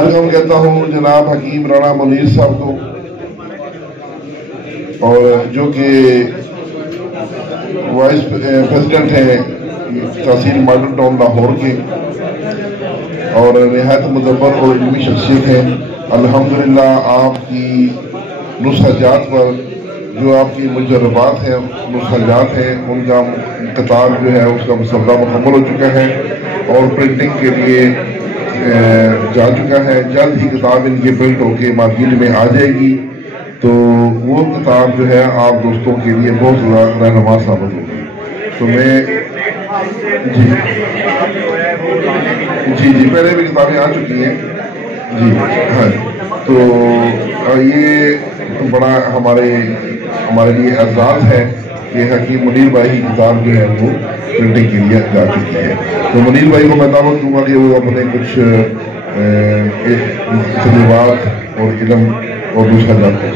Welcome कहता हूँ जनाब हकीम राणा मुनीर साहब को, और जो कि वाइस प्रेसिडेंट हैं तहसील मॉडल टाउन लाहौर के, और नहायत मुदब्बर और इल्मी शख्सियत हैं। अल्हम्दुलिल्लाह आपकी नुस्ख़ाजात पर जो आपकी मुजर्रबात हैं, नुस्ख़ाजात हैं, उनका किताब जो है उसका मसवदा मुकम्मल हो चुका है और प्रिंटिंग के लिए जा चुका है। जल्द ही किताब इनकी प्रिंट होकर मार्केट में आ जाएगी, तो वो किताब जो है आप दोस्तों के लिए बहुत रहनुमा साबित होगी। तो मैं जी पहले भी किताबें आ चुकी हैं जी। हाँ, तो ये बड़ा हमारे लिए एजाज़ है कि हकीम मुनीर भाई की किताब जो है वो प्रिंटिंग के लिए जा चुकी है। तो मुनीर भाई को मैं दावत दूंगा कि वो अपने कुछ तजुर्बात और इल्म और दूसरा जानते हैं।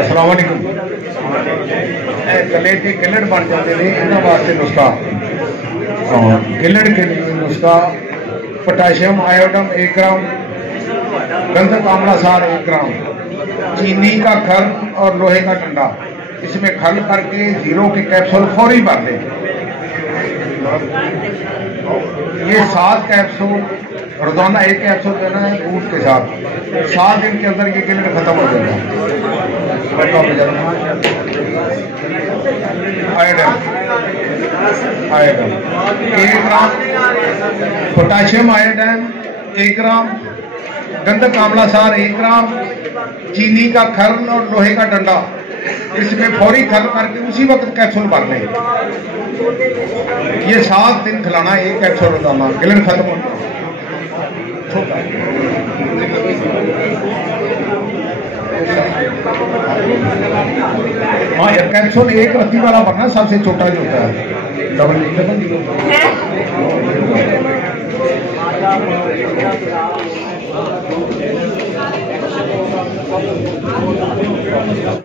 अस्सलाम वालेकुम। गले की गिलड़ बन जाते हैं, इन्होंने वास्ते नुस्खा गिलड़ के लिए नुस्खा पोटाशियम आयोडम 1 ग्राम, गंधक आंवला सार 1 ग्राम, चीनी का खल और लोहे का डंडा। इसमें खल करके 0 के कैप्सूल फौरी भर दें। ये 7 कैप्सूल रोजाना 1 कैप्सूल देना है दूध के साथ। 7 दिन के अंदर ये गिलड़ खत्म हो जाएगा। आयोडम 1 ग्राम, पोटाशियम आयोडम 1 ग्राम, गंधक आंवला सार 1 ग्राम, चीनी का खल और लोहे का डंडा। इसमें फौरी खल करके उसी वक्त कैप्सूल भर लें। ये 7 दिन खिलाना, 1 कैप्सूल रोजाना, गिलड़ खत्म हो। हाँ, कैप्सूल 1 रत्ती वाला भरना, सबसे छोटा जो होता है डबल।